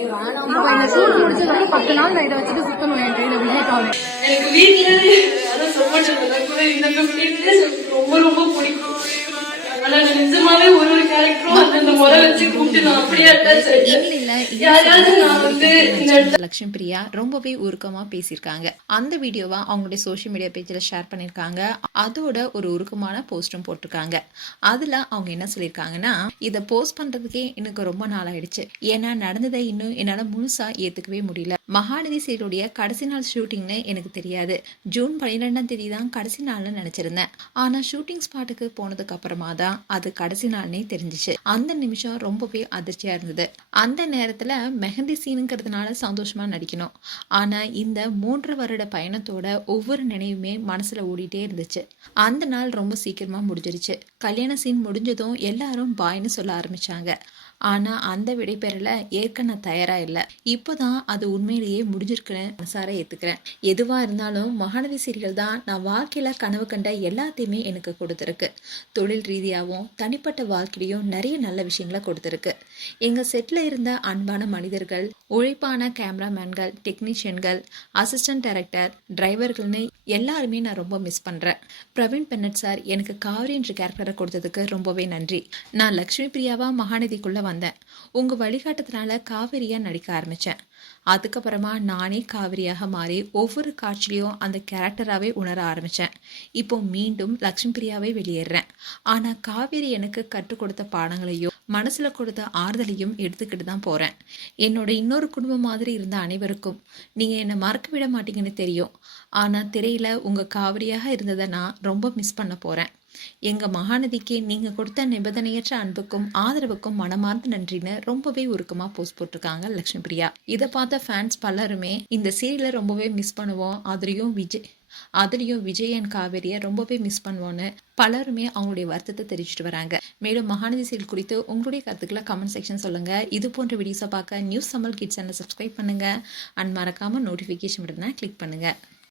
இந்த ஷூட் முடிச்சதுக்கு 10 நாள் நான் இதை வச்சுட்டு சுத்தணும் என் கையில விஜய்க்காக. எனக்கு வீட்டுல அதான் சப்போர்ட் கூட இந்த வீட்டுல ரொம்ப ரொம்ப பிடிக்கும். அதனால நிஜமாவே ஒரு கேரக்டரும் அந்த முறை வச்சு கூப்பிட்டு நான் அப்படியே அட்டாச் ஆயிட்டேன். லட்சுமி பிரியா ரொம்பவே உருக்கமா பேசியிருக்காங்க. அந்த வீடியோவை அவங்களுடைய சோஷியல் மீடியா பேஜ்ல ஷேர் பண்ணிருக்காங்க. அதோட ஒரு உருக்கமான போஸ்டும் போட்டிருக்காங்க. அதுல அவங்க என்ன சொல்லியிருக்காங்கன்னா, இதை போஸ்ட் பண்றதுக்கே எனக்கு ரொம்ப நாள் ஆயிடுச்சு. ஏன்னா நடந்ததை இன்னும் என்னால முழுசா ஏத்துக்கவே முடியல. மகாநதி சீரியலுடைய கடைசி நாள் ஷூட்டிங்னு எனக்கு தெரியாது. ஜூன் 12ஆம் தேதி தான் கடைசி நாள்னு நினைச்சிருந்தேன். ஆனா ஷூட்டிங் ஸ்பாட்டுக்கு போனதுக்கு அப்புறமா தான் அது கடைசி நாள்னே தெரிஞ்சிச்சு. அந்த நிமிஷம் ரொம்பவே அதிர்ச்சியா இருந்தது. அந்த நேரத்துல மெஹந்தி சீனுங்கிறதுனால சந்தோஷமா நடிக்கணும். ஆனா இந்த 3 வருட பயணத்தோட ஒவ்வொரு நினைவுமே மனசுல ஓடிட்டே இருந்துச்சு. அந்த நாள் ரொம்ப சீக்கிரமா முடிஞ்சிருச்சு. கல்யாண சீன் முடிஞ்சதும் எல்லாரும் பாய்னு சொல்ல ஆரம்பிச்சாங்க. ஆனா அந்த விடைபெறல ஏற்க நான் தயாரா இல்லை. இப்போதான் அது உண்மையிலேயே முடிஞ்சிருக்குன்னு மனசார ஏத்துக்கிறேன். எதுவா இருந்தாலும் மகாநதி சீரியல் தான் நான் வாழ்க்கையில கனவு கண்ட எல்லாத்தையுமே எனக்கு கொடுத்துருக்கு. தொழில் ரீதியாகவும் தனிப்பட்ட வாழ்க்கையிலையும் நிறைய நல்ல விஷயங்களை கொடுத்துருக்கு. எங்க செட்ல இருந்த அன்பான மனிதர்கள், உழைப்பான கேமராமேன்கள், டெக்னீஷியன்கள், அசிஸ்டன்ட் டைரக்டர், டிரைவர்கள்னு எல்லாருமே நான் ரொம்ப மிஸ் பண்றேன். பிரவீன் பென்னட் சார் எனக்கு காவிரி என்ற கேரக்டரை கொடுத்ததுக்கு ரொம்பவே நன்றி. நான் லட்சுமி பிரியாவா மகாநதிக்குள்ள வந்தேன். உங்க வழிகாட்டுறதுனால காவிரியா நடிக்க ஆரம்பிச்சேன். அதுக்கப்புறமா நானே காவிரியாக மாறி ஒவ்வொரு காட்சியிலையும் அந்த கேரக்டராகவே உணர ஆரம்பித்தேன். இப்போ மீண்டும் லக்ஷ்மி பிரியாவே வெளியேறேன். ஆனால் காவிரி எனக்கு கற்றுக் கொடுத்த பாடங்களையும் மனசில் கொடுத்த ஆறுதலையும் எடுத்துக்கிட்டு தான் போகிறேன். என்னோட இன்னொரு குடும்பம் மாதிரி இருந்த அனைவருக்கும் நீங்கள் என்னை மறக்க விட மாட்டீங்கன்னு தெரியும். ஆனால் திரையில் உங்கள் காவிரியாக இருந்ததை நான் ரொம்ப மிஸ் பண்ண போகிறேன். எங்க மகாநதிக்கு நீங்க கொடுத்த நிபந்தனையற்ற அன்புக்கும் ஆதரவுக்கும் மனமார்ந்த நன்றின்னு ரொம்பவே உருக்கமா போஸ்ட் போட்டிருக்காங்க லட்சுமி பிரியா. இதை பார்த்த ஃபேன்ஸ் பலருமே இந்த சீரியலை ரொம்பவே மிஸ் பண்ணுவோம், அதுலயும் விஜய் அண்ட் காவேரியை ரொம்பவே மிஸ் பண்ணுவோன்னு பலருமே அவங்களுடைய வருத்தத்தை தெரிவிச்சிட்டு வராங்க. மேலும் மகாநதி சீரியல் குறித்து உங்களுடைய கருத்துக்களை கமெண்ட் செக்ஷன் சொல்லுங்க. இது போன்ற வீடியோஸை பார்க்க நியூஸ் தமிழ் கிட்ஸ் சேனலை சப்ஸ்கிரைப் பண்ணுங்க அண்ட் மறக்காம நோட்டிஃபிகேஷன் பட்டனை கிளிக் பண்ணுங்க.